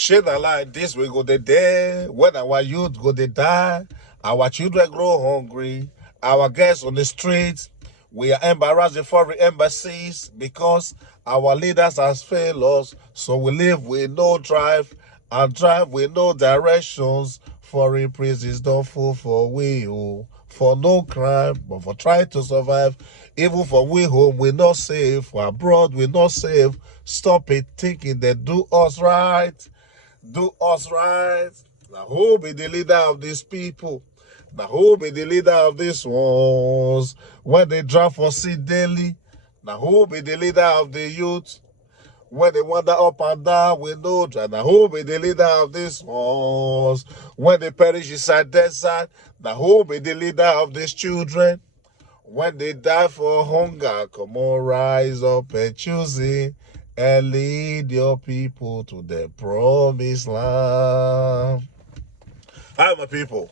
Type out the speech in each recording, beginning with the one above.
Shade a like this, we go there. When our youth go they die, our children grow hungry, our guests on the streets, we are embarrassed before the embassies because our leaders has failed us. So we live with no drive and drive with no directions. Foreign prisons don't fall for we, oh, for no crime, but for trying to survive. Even for we home, we not safe. For abroad, we not safe. Stop it thinking they do us right. Do us right. Now who be the leader of these people? Now who be the leader of these ones? When they draft for seat daily. Now who be the leader of the youth? When they wander up and down with no drive. Now who be the leader of these ones? When they perish inside desert. Now who be the leader of these children? When they die for hunger, come on, rise up and choose it and lead your people to the promised land. Hi, my people.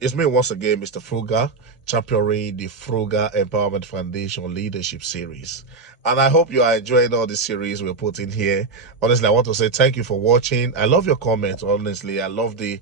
It's me once again, Mr. Frugal, championing the Frugal Empowerment Foundation Leadership Series. And I hope you are enjoying all the series we're putting here. Honestly, I want to say thank you for watching. I love your comments, honestly. I love the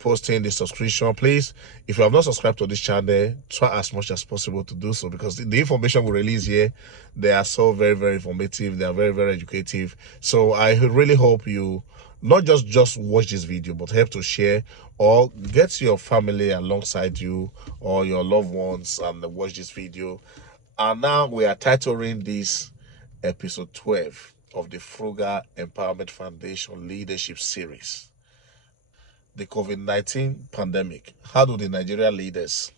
posting, the subscription. Please, if you have not subscribed to this channel, try as much as possible to do so, because the information we release here, they are so very, very informative. They are very, very educative. So I really hope you not just watch this video, but help to share or get your family alongside you or your loved ones and watch this video. And now we are titling this episode 12 of the Frugal Empowerment Foundation Leadership Series. The COVID-19 pandemic. How do the Nigerian leaders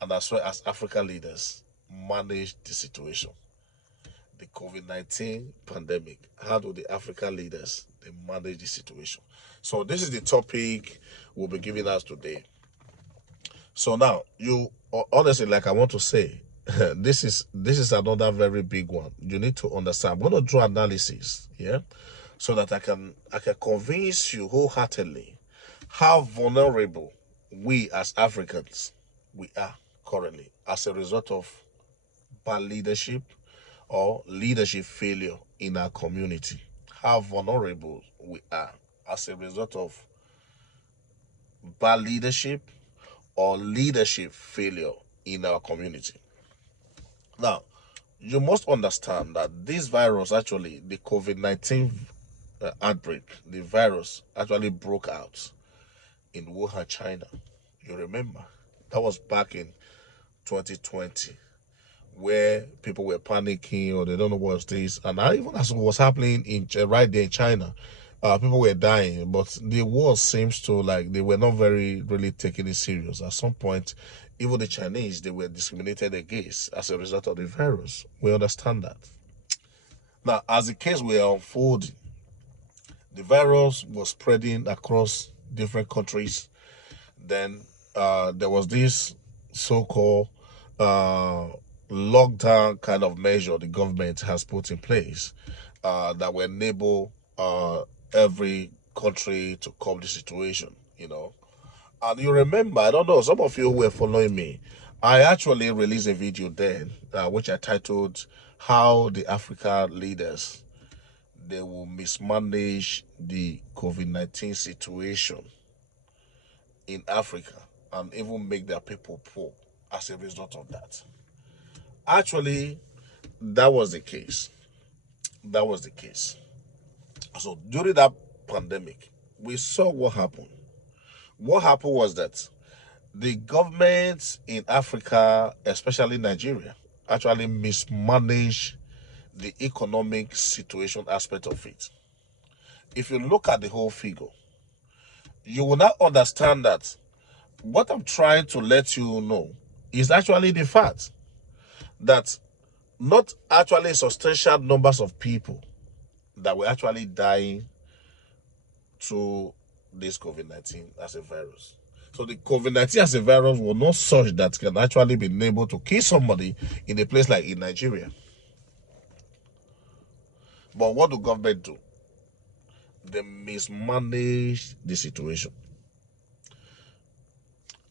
and as well as African leaders manage the situation? The COVID-19 pandemic. How do the African leaders they manage the situation? So this is the topic we'll be giving us today. So now, you honestly, like I want to say, this is another very big one. You need to understand. I'm going to draw analysis, yeah, so that I can convince you wholeheartedly how vulnerable we as Africans we are currently as a result of bad leadership or leadership failure in our community. How vulnerable we are as a result of bad leadership or leadership failure in our community. Now, you must understand that this virus, actually, the COVID-19 outbreak, the virus actually broke out in Wuhan, China. You remember? That was back in 2020, where people were panicking or they don't know what's this. And even as it was happening in right there in China, people were dying, but the world seems to like they were not really taking it serious. At some point, even the Chinese, they were discriminated against as a result of the virus. We understand that. Now, as the case were unfolding, the virus was spreading across different countries. Then there was this so-called lockdown kind of measure the government has put in place that will enable every country to calm the situation, you know. And you remember, I don't know, some of you who were following me, I actually released a video then, which I titled, How the African Leaders, they will mismanage the COVID-19 situation in Africa and even make their people poor as a result of that. Actually, that was the case. That was the case. So during that pandemic, we saw what happened. What happened was that the governments in Africa, especially Nigeria, actually mismanaged the economic situation aspect of it. If you look at the whole figure, you will now understand that what I'm trying to let you know is actually the fact that not actually substantial numbers of people that were actually dying to this COVID-19 as a virus. So the COVID-19 as a virus was not such that can actually be able to kill somebody in a place like in Nigeria. But what do government do? They mismanage the situation.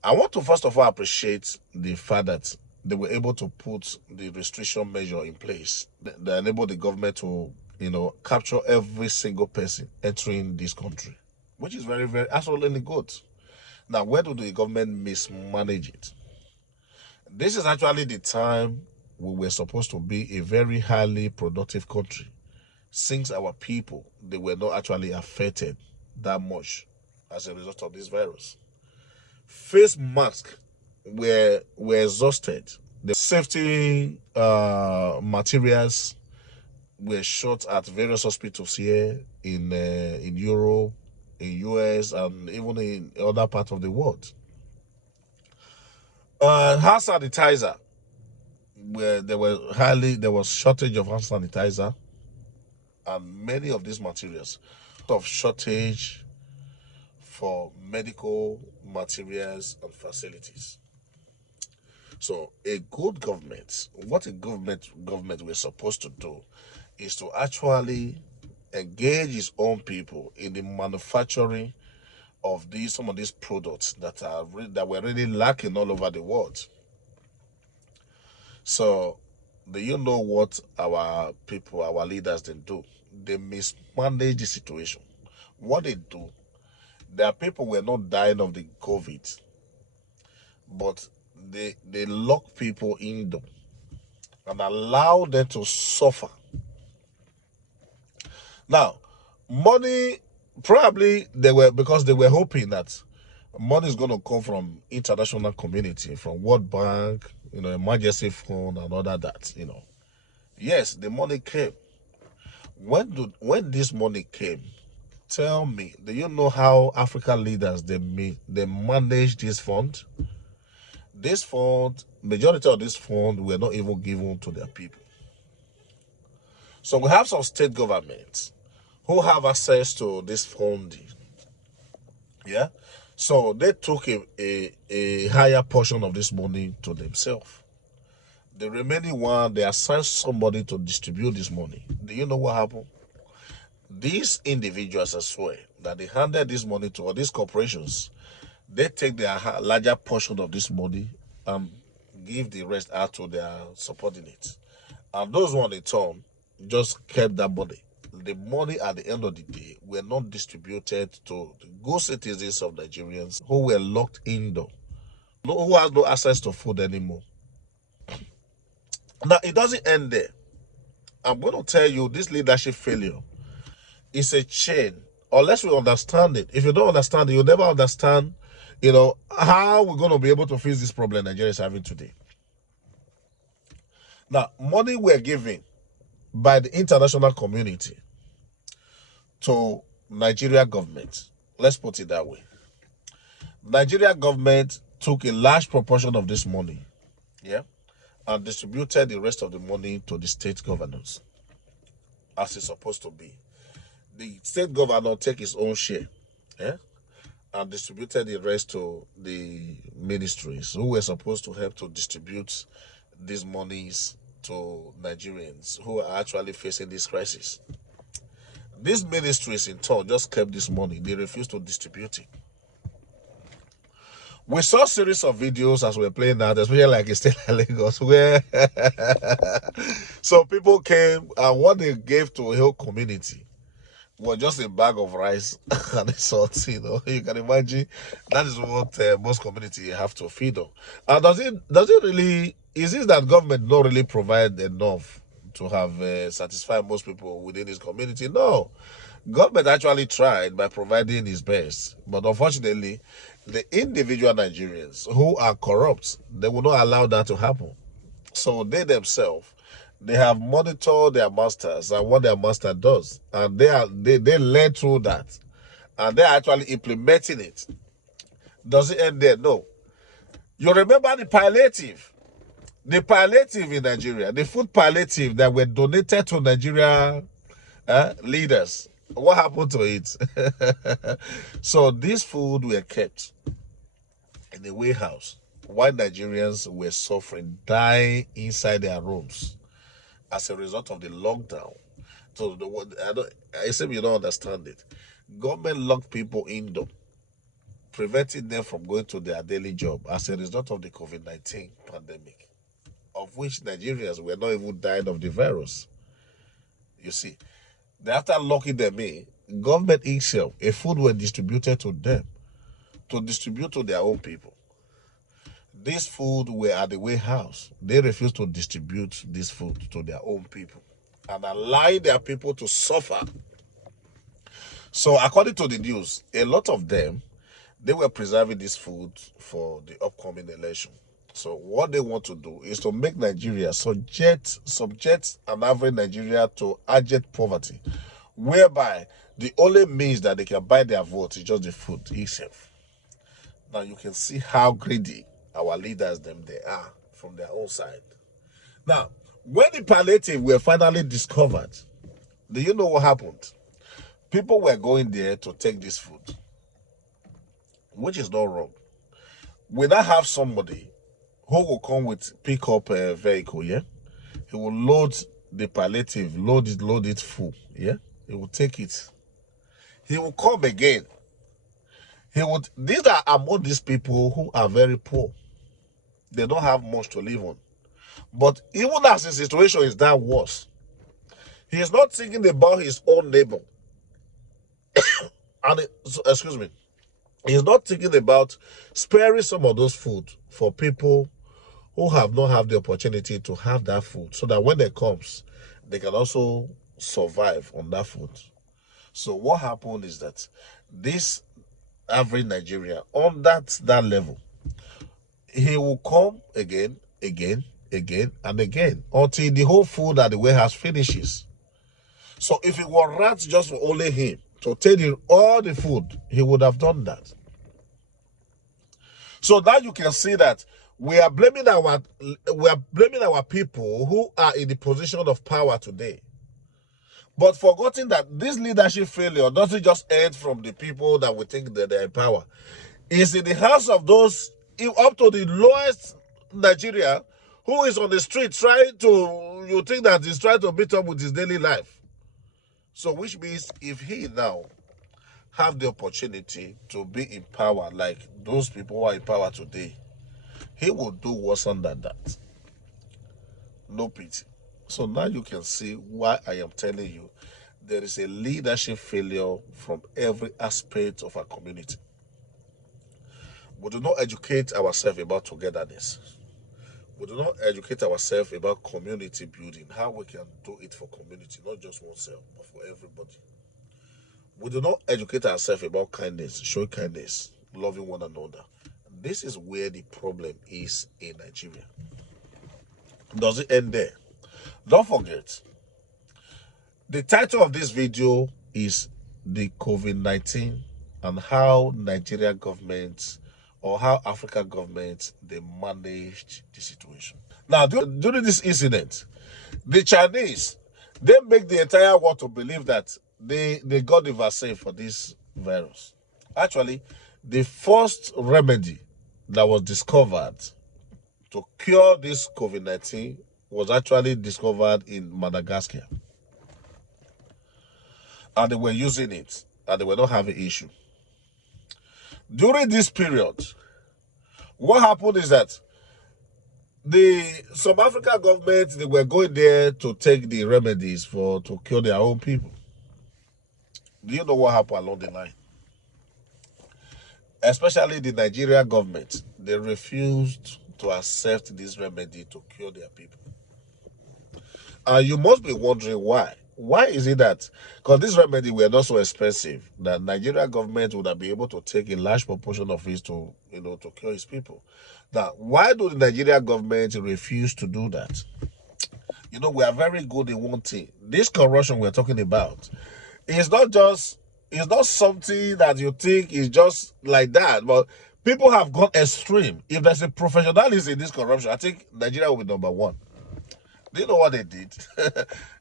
I want to first of all appreciate the fact that they were able to put the restriction measure in place that enabled the government to capture every single person entering this country, which is very, very absolutely good. Now, where do the government mismanage it? This is actually the time we were supposed to be a very highly productive country, since our people, they were not actually affected that much as a result of this virus. Face masks were exhausted. The safety materials were shot at various hospitals here in Europe, in US, and even in other parts of the world. Hand sanitizer, where there was shortage of hand sanitizer, and many of these materials of shortage for medical materials and facilities. So a good government, what a government we're supposed to do is to actually engage its own people in the manufacturing of some of these products that were really lacking all over the world. So, do you know what our people, our leaders, they do? They mismanage the situation. What they do, their people were not dying of the COVID, but they lock people indoor and allow them to suffer. Now, money, probably because they were hoping that money is going to come from international community, from World Bank, emergency fund and all that. Yes, the money came. When this money came, tell me, do you know how African leaders they manage this fund? This fund, majority of this fund were not even given to their people. So we have some state governments who have access to this funding. Yeah. So they took a higher portion of this money to themselves. The remaining one, they assigned somebody to distribute this money. Do you know what happened? These individuals, I swear, that they handed this money to all these corporations, they take their larger portion of this money and give the rest out to their subordinates. And those one in turn just kept that money. The money at the end of the day were not distributed to the good citizens of Nigerians who were locked indoor, who has no access to food anymore. Now, it doesn't end there. I'm going to tell you, this leadership failure is a chain, unless we understand it. If you don't understand it, you'll never understand, how we're going to be able to fix this problem Nigeria is having today. Now, money we're giving by the international community to Nigeria government, let's put it that way. Nigeria government took a large proportion of this money, yeah, and distributed the rest of the money to the state governors, as it's supposed to be. The state governor take his own share, yeah, and distributed the rest to the ministries who were supposed to help to distribute these monies to Nigerians who are actually facing this crisis. These ministries in turn just kept this money. They refused to distribute it. We saw a series of videos as we were playing that, especially like in state like Lagos, where some people came and what they gave to a whole community was just a bag of rice and a salt. You can imagine that is what most communities have to feed on. And does it really, is it that government don't really provide enough to have satisfied most people within this community? No. Government actually tried by providing its best, but unfortunately, the individual Nigerians who are corrupt, they will not allow that to happen. So they themselves, they have monitored their masters and what their master does, and they learn through that, and they're actually implementing it. Does it end there? No. You remember the palliative in Nigeria, the food palliative that were donated to Nigeria leaders. What happened to it? So this food were kept in a warehouse while Nigerians were suffering, dying inside their rooms as a result of the lockdown. So I assume you don't understand it. Government locked people indoor, preventing them from going to their daily job as a result of the COVID-19 pandemic, of which Nigerians were not even dying of the virus. You see, After locking them in, government itself, a food were distributed to them to distribute to their own people. This food were at the warehouse. They refused to distribute this food to their own people and allow their people to suffer. So according to the news, a lot of them, they were preserving this food for the upcoming election. So what they want to do is to make Nigeria subject an average Nigeria to abject poverty, whereby the only means that they can buy their vote is just the food itself. Now you can see how greedy our leaders they are from their own side. Now, when the palliative were finally discovered, do you know what happened? People were going there to take this food, which is not wrong. We now have somebody who will come with pick-up vehicle, yeah? He will load the palliative, load it full, yeah? He will take it. He will come again. These are among these people who are very poor. They don't have much to live on. But even as the situation is that worse, he is not thinking about his own neighbor. Excuse me. He's not thinking about sparing some of those food for people who have not had the opportunity to have that food, so that when it comes, they can also survive on that food. So what happened is that this average Nigeria on that level, he will come again, and again, until the whole food at the warehouse finishes. So if it were rats just for only him to take all the food, he would have done that. So now you can see that we are blaming our people who are in the position of power today, but forgetting that this leadership failure doesn't just end from the people that we think that they're in power. It's in the hands of those up to the lowest Nigeria who is on the street you think that he's trying to meet up with his daily life. So which means if he now have the opportunity to be in power like those people who are in power today, he will do worse than that. No pity. So now you can see why I am telling you there is a leadership failure from every aspect of our community. We do not educate ourselves about togetherness. We do not educate ourselves about community building, how we can do it for community, not just oneself, but for everybody. We do not educate ourselves about kindness, showing kindness, loving one another. This is where the problem is in Nigeria. Does it end there? Don't forget, the title of this video is the COVID-19 and how Nigeria government or how Africa governments they managed the situation. Now, during this incident, the Chinese, they make the entire world to believe that they got the vaccine for this virus. Actually, the first remedy that was discovered to cure this COVID-19 was actually discovered in Madagascar. And they were using it, and they were not having issue. During this period, what happened is that some African governments, they were going there to take the remedies to cure their own people. Do you know what happened along the line? Especially the Nigerian government, they refused to accept this remedy to cure their people. And you must be wondering why. Why is it that? Because this remedy were not so expensive that Nigerian government would have been able to take a large proportion of it to cure its people. Now, why do the Nigerian government refuse to do that? We are very good in one thing. This corruption we're talking about is it's not something that you think is just like that, but people have gone extreme. If there's a professionalism in this corruption, I think Nigeria will be number one. Do you know what they did?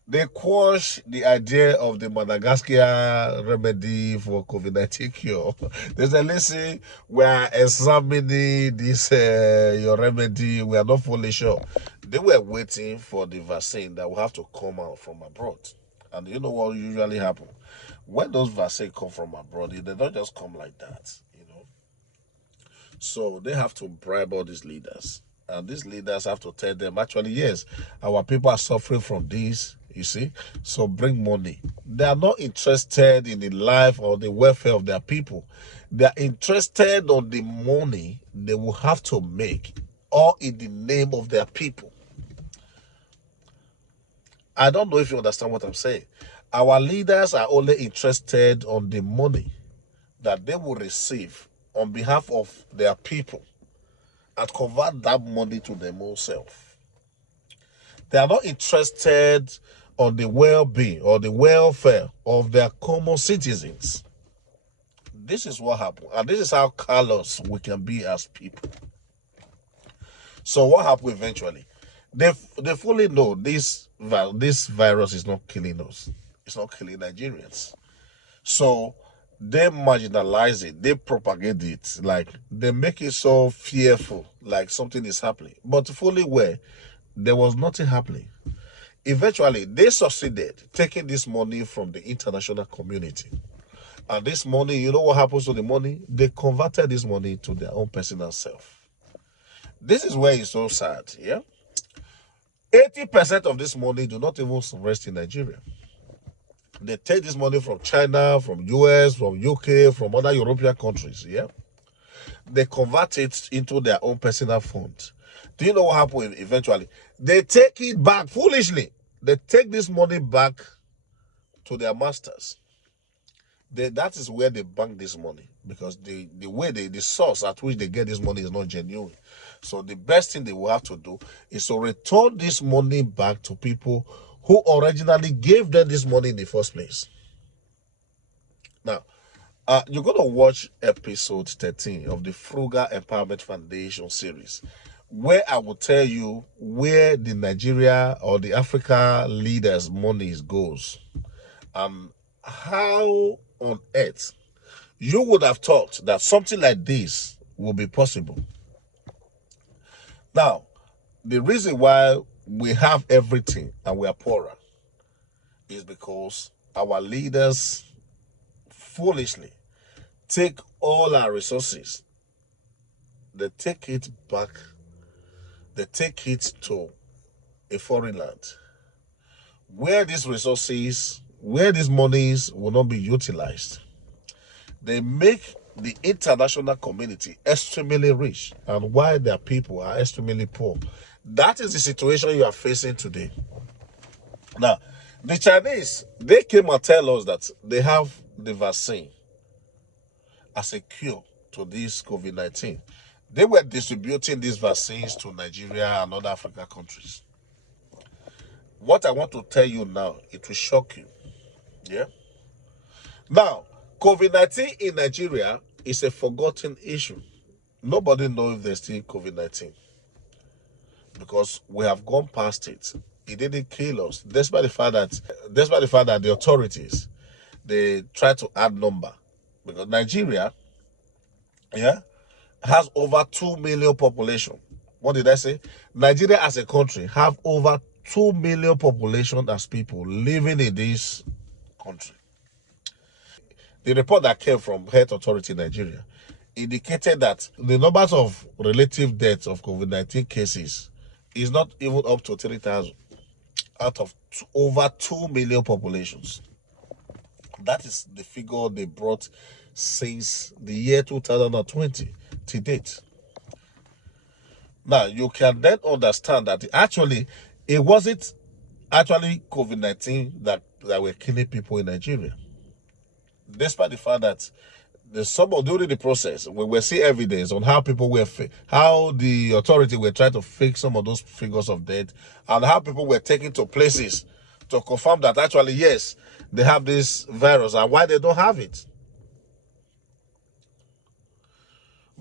They quashed the idea of the Madagascar remedy for COVID-19 cure. They said, listen, we are examining this, your remedy. We are not fully sure. They were waiting for the vaccine that will have to come out from abroad. And you know what usually happens? When those vaccines come from abroad, they don't just come like that, So they have to bribe all these leaders. And these leaders have to tell them, actually, yes, our people are suffering from this. you see. So bring money. They are not interested in the life or the welfare of their people. They are interested on the money they will have to make, all in the name of their people. I don't know if you understand what I'm saying. Our leaders are only interested on the money that they will receive on behalf of their people and convert that money to their own self. They are not interested on the well-being or the welfare of their common citizens. This is what happened, and this is how callous we can be as people. So what happened eventually? They fully know this virus is not killing us. It's not killing Nigerians. So they marginalize it, they propagate it, like they make it so fearful, like something is happening. But fully aware, there was nothing happening. Eventually, they succeeded taking this money from the international community. And this money, you know what happens to the money? They converted this money to their own personal self. This is where it's so sad, yeah? 80% of this money do not even rest in Nigeria. They take this money from China, from US, from UK, from other European countries, yeah? They convert it into their own personal fund. Do you know what happened eventually? They take it back foolishly. They take this money back to their masters. That is where they bank this money, because the source at which they get this money is not genuine. So the best thing they will have to do is to return this money back to people who originally gave them this money in the first place. Now, you're going to watch episode 13 of the Frugal Empowerment Foundation series, where I will tell you where the Nigeria or the Africa leaders' money goes. How on earth you would have thought that something like this will be possible. Now, the reason why we have everything and we are poorer is because our leaders foolishly take all our resources, they take it back, they take it to a foreign land where these resources, where these monies will not be utilized. They make the international community extremely rich, and while their people are extremely poor. That is the situation you are facing today. Now, the Chinese, they came and tell us that they have the vaccine as a cure to this COVID-19. They were distributing these vaccines to Nigeria and other African countries. What I want to tell you now, it will shock you. Yeah? Now, COVID-19 in Nigeria is a forgotten issue. Nobody knows if there's still COVID-19 because we have gone past it. It didn't kill us, despite the fact that the authorities, they try to add number, because Nigeria, yeah, has over 2 million population. What did I say? Nigeria as a country have over 2 million population as people living in this country. The report that came from Health Authority Nigeria indicated that the numbers of relative deaths of COVID-19 cases is not even up to 3,000 out of over 2 million populations. That is the figure they brought since the year 2020 to date. Now, you can then understand that it wasn't actually COVID-19 that were killing people in Nigeria. Despite the fact that during the process, we will see evidence on how people were, how the authority were trying to fake some of those figures of death, and how people were taken to places to confirm that actually, yes, they have this virus and why they don't have it.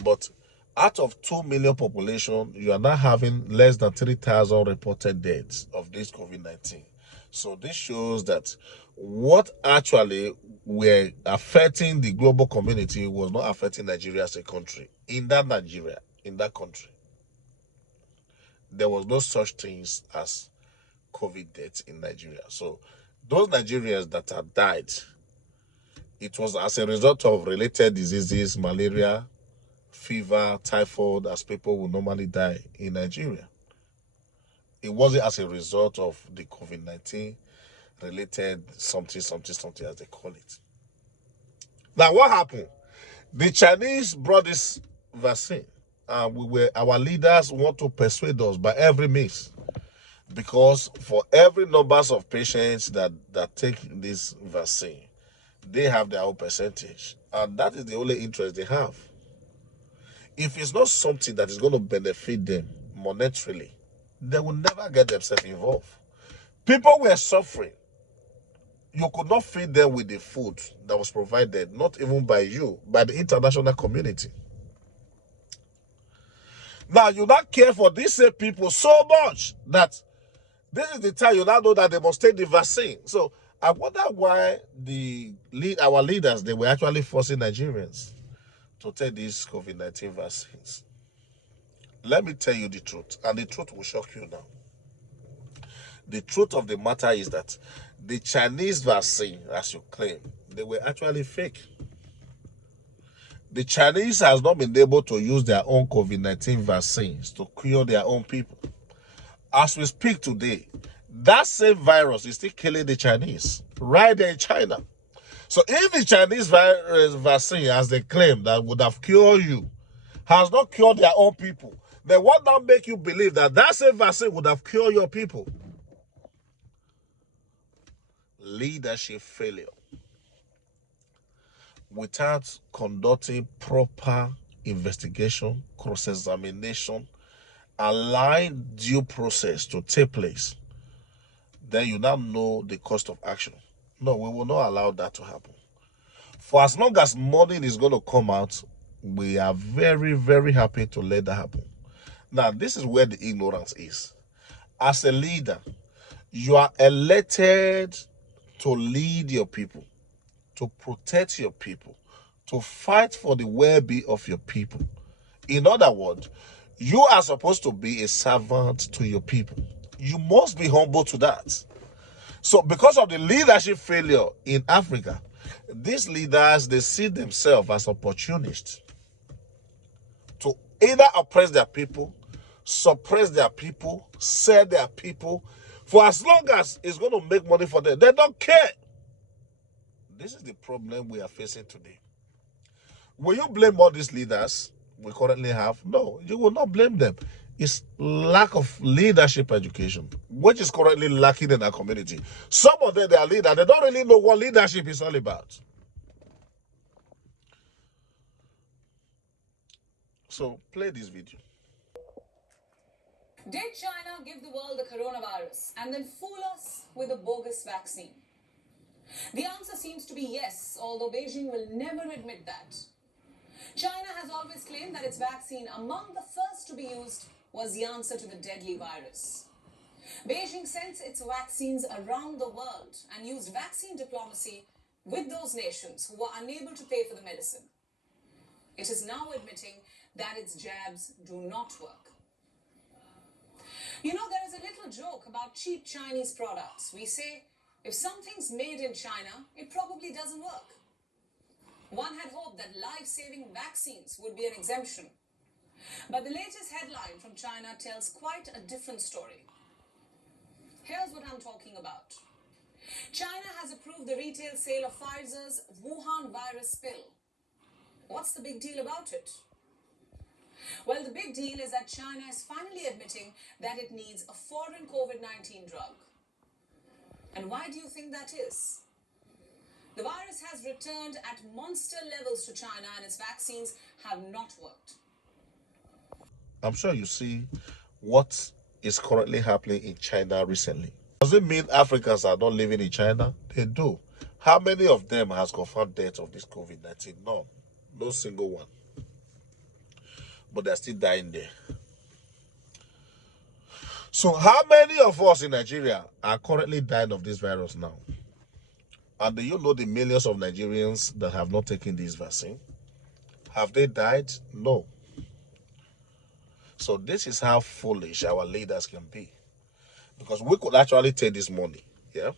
But out of 2 million population, you are now having less than 3,000 reported deaths of this COVID-19. So this shows that what actually were affecting the global community was not affecting Nigeria as a country. In that country, there was no such things as COVID deaths in Nigeria. So those Nigerians that had died, it was as a result of related diseases, malaria, fever, typhoid, as people would normally die in Nigeria. It wasn't as a result of the COVID-19 related something, as they call it. Now, what happened? The Chinese brought this vaccine, and our leaders want to persuade us by every means, because for every numbers of patients that take this vaccine, they have their own percentage, and that is the only interest they have. If it's not something that is going to benefit them monetarily, they will never get themselves involved. People were suffering. You could not feed them with the food that was provided, not even by you, by the international community. Now, you not care for these same people so much that this is the time you now know that they must take the vaccine. So I wonder why our leaders, they were actually forcing Nigerians to take these COVID-19 vaccines. Let me tell you the truth, and the truth will shock you now. The truth of the matter is that the Chinese vaccine, as you claim, they were actually fake. The Chinese has not been able to use their own COVID-19 vaccines to cure their own people. As we speak today, that same virus is still killing the Chinese right there in China. So if the Chinese vaccine, as they claim, that would have cured you, has not cured their own people, then what now make you believe that that same vaccine would have cured your people? Leadership failure. Without conducting proper investigation, cross-examination, allowing due process to take place, then you now know the cost of action. No, we will not allow that to happen. For as long as money is going to come out, we are very, very happy to let that happen. Now, this is where the ignorance is. As a leader, you are elected to lead your people, to protect your people, to fight for the well-being of your people. In other words, you are supposed to be a servant to your people. You must be humble to that. So because of the leadership failure in Africa, these leaders, they see themselves as opportunists to either oppress their people, suppress their people, sell their people. For as long as it's going to make money for them, they don't care. This is the problem we are facing today. Will you blame all these leaders we currently have? No, you will not blame them. It's lack of leadership education, which is currently lacking in our community. Some of them, they are leaders. They don't really know what leadership is all about. So, play this video. Did China give the world the coronavirus and then fool us with a bogus vaccine? The answer seems to be yes, although Beijing will never admit that. China has always claimed that its vaccine, among the first to be used, was the answer to the deadly virus. Beijing sent its vaccines around the world and used vaccine diplomacy with those nations who were unable to pay for the medicine. It is now admitting that its jabs do not work. You know, there is a little joke about cheap Chinese products. We say, if something's made in China, it probably doesn't work. One had hoped that life-saving vaccines would be an exemption. But the latest headline from China tells quite a different story. Here's what I'm talking about. China has approved the retail sale of Pfizer's Wuhan virus pill. What's the big deal about it? Well, the big deal is that China is finally admitting that it needs a foreign COVID-19 drug. And why do you think that is? The virus has returned at monster levels to China and its vaccines have not worked. I'm sure you see what is currently happening in China recently. Does it mean Africans are not living in China? They do. How many of them has confirmed death of this COVID-19? None. No single one. But they're still dying there. So how many of us in Nigeria are currently dying of this virus now? And do you know the millions of Nigerians that have not taken this vaccine? Have they died? No. So this is how foolish our leaders can be. Because we could actually take this money, yeah?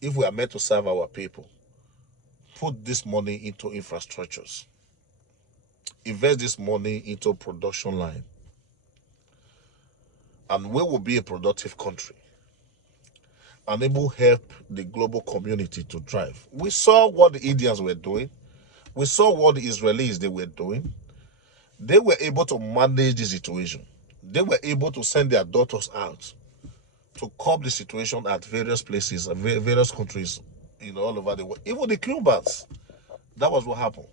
If we are meant to serve our people, put this money into infrastructures. Invest this money into production line. And we will be a productive country. and able to help the global community to thrive. We saw what the Indians were doing. We saw what the Israelis they were doing. They were able to manage the situation. They were able to send their daughters out to curb the situation at various places, various countries, all over the world. Even the Cubans, that was what happened.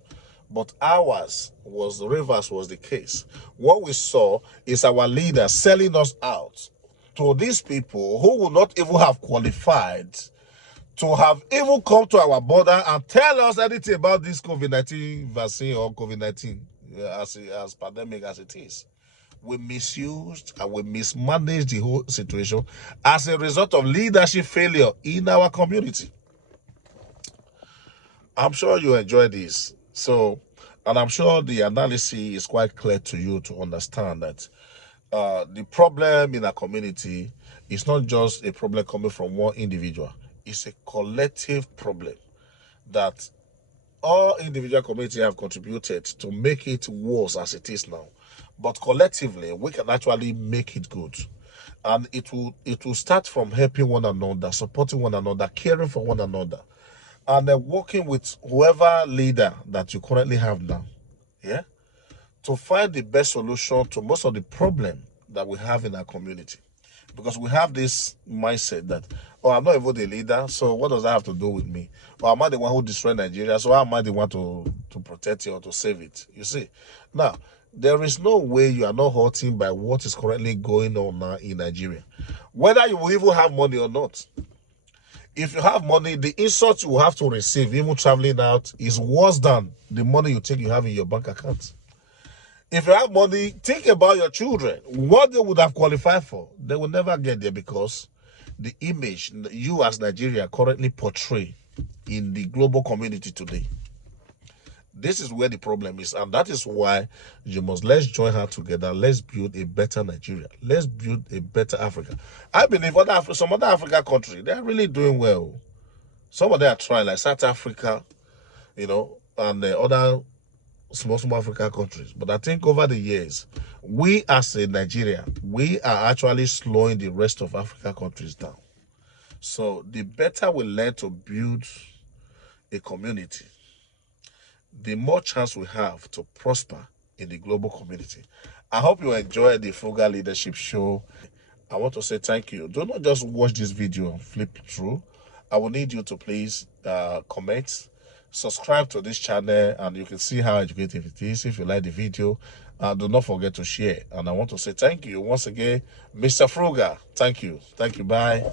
But ours was the reverse was the case. What we saw is our leaders selling us out to these people who would not even have qualified to have even come to our border and tell us anything about this COVID-19 vaccine or COVID-19 as pandemic as it is. We misused and we mismanaged the whole situation as a result of leadership failure in our community. I'm sure you enjoy this. And I'm sure the analysis is quite clear to you to understand that the problem in our community is not just a problem coming from one individual. It's a collective problem that all individual communities have contributed to make it worse as it is now. But collectively, we can actually make it good. And it will start from helping one another, supporting one another, caring for one another, and then working with whoever leader that you currently have now, yeah, to find the best solution to most of the problem that we have in our community. Because we have this mindset that, oh, I'm not even the leader, so what does that have to do with me? Or am I the one who destroyed Nigeria, so how am I the one to protect it or to save it? You see? Now, there is no way you are not hurting by what is currently going on now in Nigeria. Whether you will even have money or not. If you have money, the insult you will have to receive, even traveling out, is worse than the money you think you have in your bank account. If you have money, think about your children. What they would have qualified for, they will never get there because the image you as Nigeria currently portray in the global community today. This is where the problem is, and that is why let's join hands together. Let's build a better Nigeria. Let's build a better Africa. I believe some other African countries, they're really doing well. Some of them are trying, like South Africa, and other small African countries. But I think over the years, we as a Nigeria, we are actually slowing the rest of African countries down. So the better we learn to build a community, the more chance we have to prosper in the global community. I hope you enjoyed the Frugal Leadership Show. I want to say thank you. Do not just watch this video and flip through. I will need you to please comment, subscribe to this channel, and you can see how educative it is. If you like the video, do not forget to share. And I want to say thank you once again, Mr. Frugal. Thank you. Bye.